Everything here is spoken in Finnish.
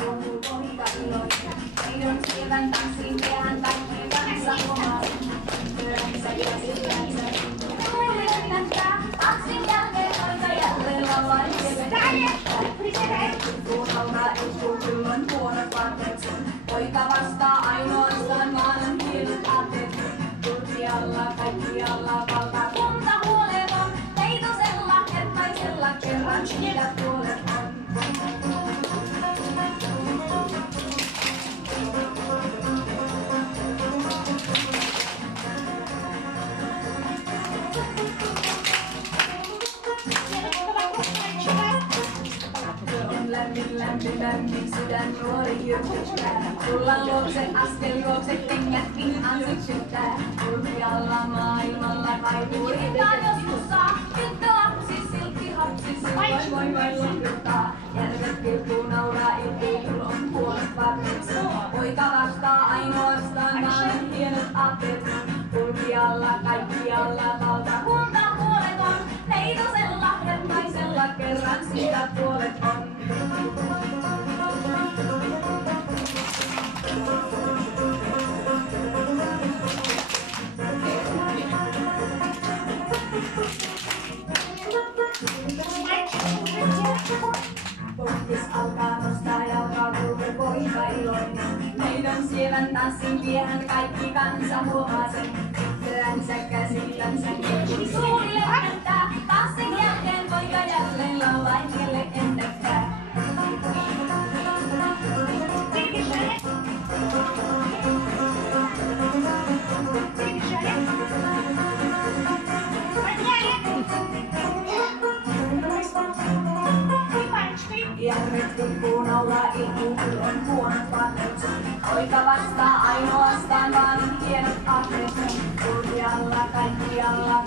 Poika iloinen, meidän sievän tanssin tehän kaikki kanssa omaisen. Pyöränsä ja sillänsä. Kuulen näyttää, tanssin jälkeen poika jälleen laulaisee. Kun nauraa istuu, kyllä on huonot vaatteet sun. Poika vastaa ainoastaan vaan on hienot aatteet. Kulkialla, kaikkialla, valtakunta huoleton. Leitosella, kertaisella, kerran siedät puolet on. Lämmin sydän nuori jyrkyttää. Tullaan luokse, askel juokse, kengätkin ansiksyttää. Kulkialla maailmalla kaipuu riittää joskus saa. Tyttö lapsi, silkki hapsi, voi lohduttaa. Järvet kilpuu, nauraa ilkuu, kun on huonot vaatteet. Poika vastaa ainoastaan vaan hienot aatteet. Kulkialla, kaikkialla, valtakunta huoleton. Neitosella, hertaisella, kerran siitä puolet on. Poikis alkaa nostaa jalkaa, kulkee poika iloinen. Meidän sievän tanssin viehän kaikki kansa huomaa sen. Tyttöänsä käsillänsä kieli suuri lennättää. Tanssin jälkeen poika jälleen laulaa heille ennättää. Järvet tippuu, naulaa ilkuu, kun on huonot vaatteet sun. Poika vastaa ainoastaan vaan on hienot aatteet sun. Kulkialla, kaikkialla,